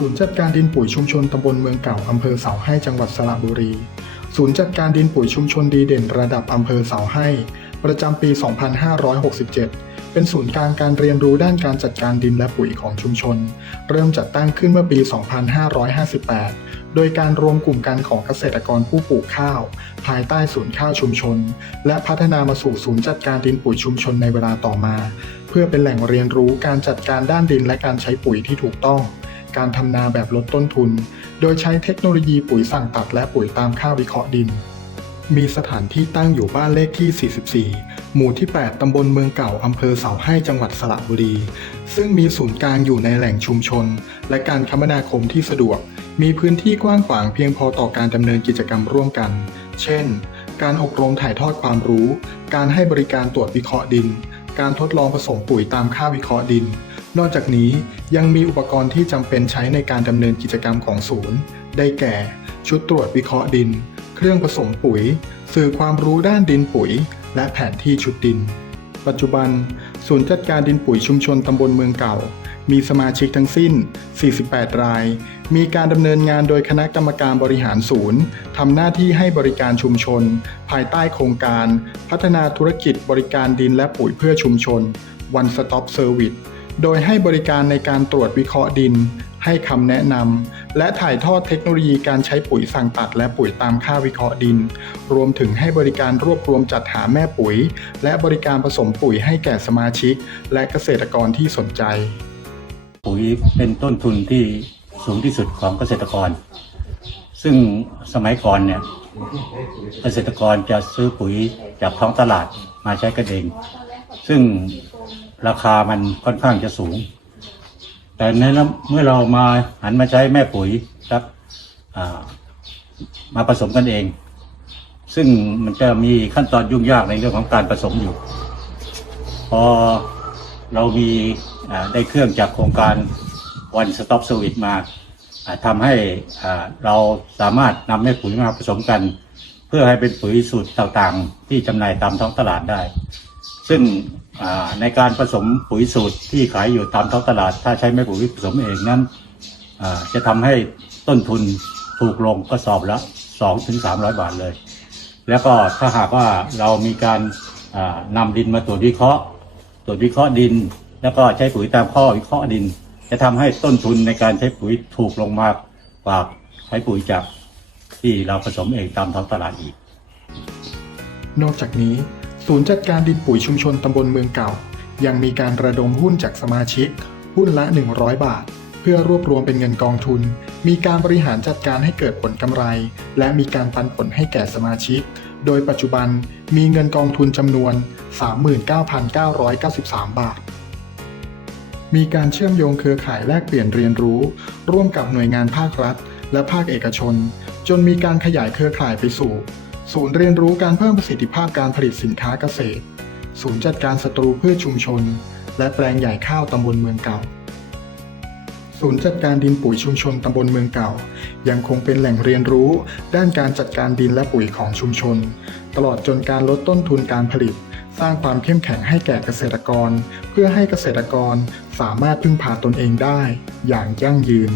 ศูนย์จัดการดินปุ๋ยชุมชนตำบลเมืองเก่าอำเภอเสาให้จังหวัดสระบุรี ศูนย์จัดการดินปุ๋ยชุมชนดีเด่นระดับอำเภอเสาให้ ประจำปี 2567 เป็นศูนย์กลางการเรียนรู้ด้านการจัดการดินและปุ๋ยของชุมชน เริ่มจัดตั้งขึ้นเมื่อปี 2558 โดยการรวมกลุ่มกันของเกษตรกรผู้ปลูกข้าว ภายใต้ศูนย์ข้าวชุมชน และพัฒนามาสู่ศูนย์จัดการดินปุ๋ยชุมชนในเวลาต่อมา เพื่อเป็นแหล่งเรียนรู้การจัดการด้านดินและการใช้ปุ๋ยที่ถูกต้อง การทำนาแบบลดต้นทุน โดยใช้เทคโนโลยีปุ๋ยสั่งตัดและปุ๋ยตามค่าวิเคราะห์ดิน มีสถานที่ตั้งอยู่บ้านเลขที่ 44 หมู่ที่ 8 ตำบลเมืองเก่า อำเภอเสาให้จังหวัดสระบุรี ซึ่งมีศูนย์กลางอยู่ในแหล่งชุมชน และการคมนาคมที่สะดวก มีพื้นที่กว้างขวางเพียงพอต่อการดำเนินกิจกรรมร่วมกัน เช่น การอบรมถ่ายทอดความรู้ การให้บริการตรวจวิเคราะห์ดิน การทดลองผสมปุ๋ยตามค่าวิเคราะห์ดิน นอกจากนี้ยังมีอุปกรณ์ที่จำเป็นใช้ในการดำเนินกิจกรรมของศูนย์ ได้แก่ ชุดตรวจวิเคราะห์ดิน เครื่องผสมปุ๋ย สื่อความรู้ด้านดินปุ๋ย และแผนที่ชุดดิน ปัจจุบัน ศูนย์จัดการดินปุ๋ยชุมชนตำบลเมืองเก่า มีสมาชิกทั้งสิ้น 48 ราย มีการดำเนินงานโดยคณะกรรมการบริหารศูนย์ทำหน้าที่ให้บริการชุมชน ภายใต้โครงการ พัฒนาธุรกิจบริการดินและปุ๋ยเพื่อชุมชน One Stop Service โดยให้บริการในการตรวจวิเคราะห์ดิน ให้คำแนะนำ และถ่ายทอดเทคโนโลยีการใช้ปุ๋ยสั่งตัดและปุ๋ยตามค่าวิเคราะห์ดิน รวมถึงให้บริการรวบรวมจัดหาแม่ปุ๋ย และบริการผสมปุ๋ยให้แก่สมาชิก และเกษตรกรที่สนใจ ปุ๋ยเป็นต้นทุนที่สูงที่สุดของเกษตรกร ซึ่งสมัยก่อนเนี่ยเกษตรกรจะซื้อปุ๋ยจากท้องตลาดมาใช้กันเองซึ่ง ราคามันค่อนข้างจะสูง แต่ในแล้วเมื่อเรามาหันมาใช้แม่ปุ๋ยครับมาผสมกันเอง ซึ่งมันจะมีขั้นตอนยุ่งยากในเรื่องของการผสมอยู่ พอเรามีได้เครื่องจากโครงการ One Stop Service มาทำให้เราสามารถนำแม่ปุ๋ยมาผสมกัน เพื่อให้เป็นปุ๋ยสูตรต่างๆ ที่จำหน่ายตามท้องตลาดได้ ซึ่งในการผสมปุ๋ยสูตรที่ขายอยู่ตามท้องตลาด ถ้าใช้แม่ปุ๋ยผสมเองนั้นจะทำให้ต้นทุนถูกลงก็สอบละ2ถึง300 บาทเลย แล้วก็ถ้าหากว่าเรามีการอ่านำดินมาตรวจวิเคราะห์ ตรวจวิเคราะห์ดิน แล้วก็ใช้ปุ๋ยตามข้อวิเคราะห์ดิน จะทำให้ต้นทุนในการใช้ปุ๋ยถูกลงมากกว่าใช้ปุ๋ยจากที่เราผสมเองตามท้องตลาดอีก นอกจากนี้ ศูนย์จัดการดินปุ๋ยชุมชนตำบลเมืองเก่า ยังมีการระดมหุ้นจากสมาชิก หุ้นละ 100 บาท เพื่อรวบรวมเป็นเงินกองทุน มีการบริหารจัดการให้เกิดผลกำไร และมีการปันผลให้แก่สมาชิก โดยปัจจุบันมีเงินกองทุนจำนวน 39,993 บาท มีการเชื่อมโยงเครือข่ายแลกเปลี่ยนเรียนรู้ ร่วมกับหน่วยงานภาครัฐ และภาคเอกชน จนมีการขยายเครือข่ายไปสู่ ศูนย์เรียนรู้การเพิ่มประสิทธิภาพการผลิตสินค้าเกษตร ศูนย์จัดการศัตรูพืชชุมชน และแปลงใหญ่ข้าวตำบลเมืองเก่า ศูนย์จัดการดินปุ๋ยชุมชนตำบลเมืองเก่า ยังคงเป็นแหล่งเรียนรู้ ด้านการจัดการดินและปุ๋ยของชุมชน ตลอดจนการลดต้นทุนการผลิต สร้างความเข้มแข็งให้แก่เกษตรกร เพื่อให้เกษตรกรสามารถพึ่งพาตนเองได้ อย่างยั่งยืน